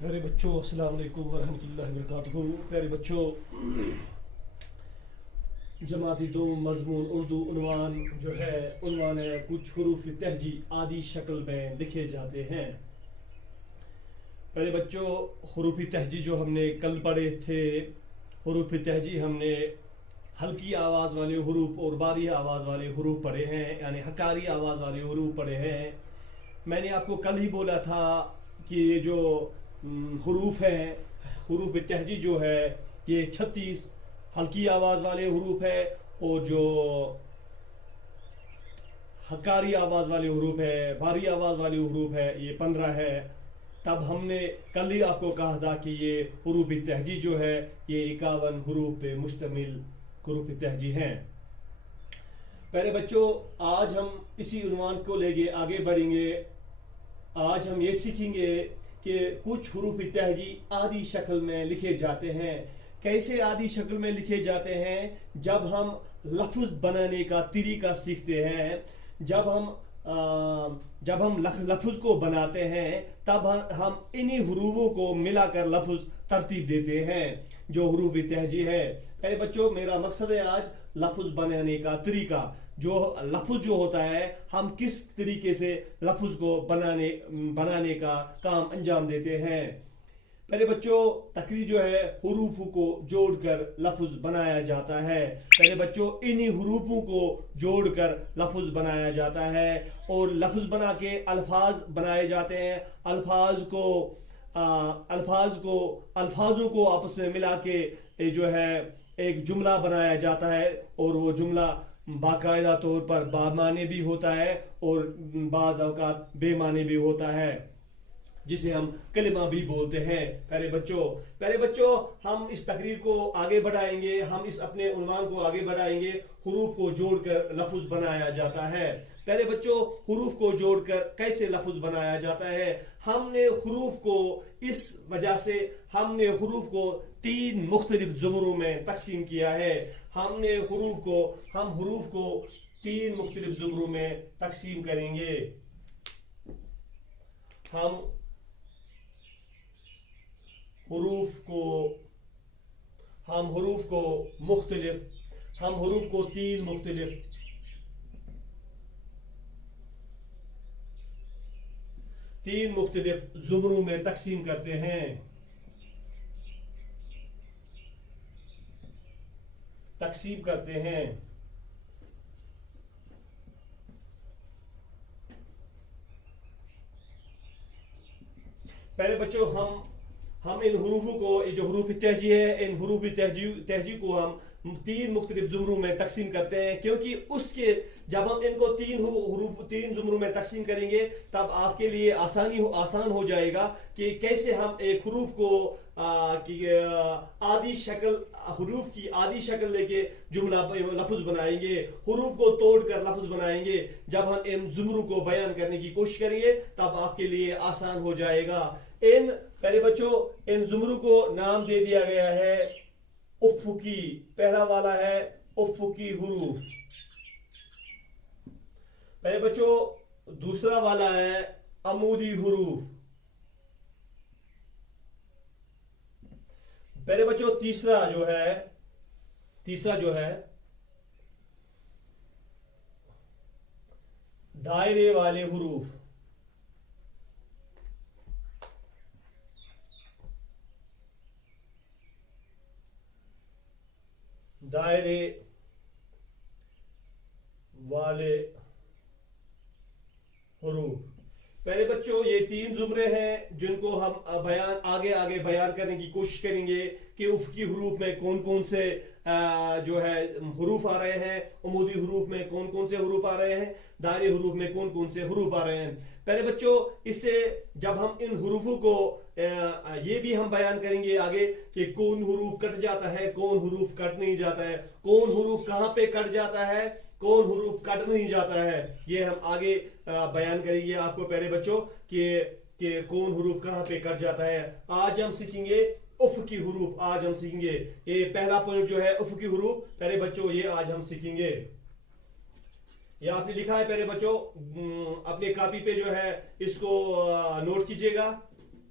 پیارے بچوں السلام علیکم ورحمۃ اللہ وبرکاتہ. پیارے بچوں، جماعتی دوم مضمون اردو عنوان ہے کچھ حروف تہجی عادی شکل میں لکھے جاتے ہیں. پیارے بچوں، حروف تہجی جو ہم نے کل پڑھے تھے، حروف تہجی ہم نے ہلکی آواز والے حروف اور باری آواز والے حروف پڑھے ہیں، یعنی حکاری آواز والے حروف پڑھے ہیں. میں نے آپ کو کل ہی بولا تھا کہ یہ جو حروف ہیں، حروف تہجی جو ہے یہ 36 ہلکی آواز والے حروف ہے، اور جو حکاری آواز والے حروف ہے، بھاری آواز والے حروف ہے، یہ 15 ہے. تب ہم نے کل ہی آپ کو کہا تھا کہ یہ حروف تہجی جو ہے یہ 51 حروف پہ مشتمل حروف تہجی ہیں. پہلے بچوں، آج ہم اسی عنوان کو لے کے آگے بڑھیں گے. آج ہم یہ سیکھیں گے کہ کچھ حروف تہجی عادی شکل میں لکھے جاتے ہیں. کیسے عادی شکل میں لکھے جاتے ہیں؟ جب ہم لفظ بنانے کا طریقہ سیکھتے ہیں، جب ہم لفظ کو بناتے ہیں، تب ہم انہی حروفوں کو ملا کر لفظ ترتیب دیتے ہیں جو حروف تہجی ہے. اے بچوں، میرا مقصد ہے آج لفظ بنانے کا طریقہ. جو لفظ جو ہوتا ہے، ہم کس طریقے سے لفظ کو بنانے کا کام انجام دیتے ہیں. پہلے بچوں، تقریر جو ہے حروف کو جوڑ کر لفظ بنایا جاتا ہے. پہلے بچوں، انہی حروفوں کو جوڑ کر لفظ بنایا جاتا ہے، اور لفظ بنا کے الفاظ بنائے جاتے ہیں. الفاظوں کو آپس میں ملا کے جو ہے ایک جملہ بنایا جاتا ہے، اور وہ جملہ باقاعدہ طور پر با معنی بھی ہوتا ہے اور بعض اوقات بے معنی بھی ہوتا ہے، جسے ہم کلمہ بھی بولتے ہیں. پیارے بچوں، ہم اس تقریر کو آگے بڑھائیں گے، ہم اس اپنے عنوان کو آگے بڑھائیں گے. حروف کو جوڑ کر لفظ بنایا جاتا ہے. پیارے بچوں، حروف کو جوڑ کر کیسے لفظ بنایا جاتا ہے؟ ہم نے حروف کو اس وجہ سے حروف کو 3 مختلف زمروں میں تقسیم کیا ہے. ہم حروف کو 3 مختلف زمروں میں تقسیم کریں گے. ہم حروف کو 3 مختلف زمروں میں تقسیم کرتے ہیں. پہلے بچوں، ہم ان حروفوں کو، یہ جو حروف تہجی ہے، ان حروف تہجی کو ہم 3 مختلف زمروں میں تقسیم کرتے ہیں، کیونکہ جب ہم ان کو 3 زمروں میں تقسیم کریں گے، تب آپ کے لیے آسان ہو جائے گا کہ کیسے ہم ایک حروف کو حروف کی عادی شکل لے کے لفظ بنائیں گے، حروف کو توڑ کر لفظ بنائیں گے. جب ہم ان زمروں کو بیان کرنے کی کوشش کریں گے، تب آپ کے لیے آسان ہو جائے گا. پہلے بچوں، ان زمروں کو نام دے دیا گیا ہے افقی. پہلا والا ہے افقی حروف. پہلے بچوں، دوسرا والا ہے عمودی حروف. پہلے بچوں، تیسرا جو ہے دائرے والے حروف. دائرے والے حروف. پہلے بچوں، یہ 3 زمرے ہیں جن کو ہم آگے بیان کرنے کی کوشش کریں گے کہ افقی حروف میں کون کون سے جو ہے حروف آ رہے ہیں، عمودی حروف میں کون کون سے حروف آ رہے ہیں، دائرے حروف میں کون کون سے حروف آ رہے ہیں. پہلے بچوں، اس سے جب ہم ان حروفوں کو یہ بھی ہم بیان کریں گے آگے کہ کون حروف کٹ جاتا ہے، کون حروف کٹ نہیں جاتا ہے، کون حروف کہاں پہ کٹ جاتا ہے، کون حروف کٹ نہیں جاتا ہے. یہ ہم آگے بیان کریں گے آپ کو پیارے بچوں کہ کون حروف کہاں پہ کٹ جاتا ہے. آج ہم سیکھیں گے افقی حروف. یہ پہلا پوائنٹ جو ہے افقی حروف. پیارے بچوں، یہ آج ہم سیکھیں گے. یہ آپ نے لکھا ہے پیارے بچوں، اپنے کاپی پہ جو ہے اس کو نوٹ کیجئے گا.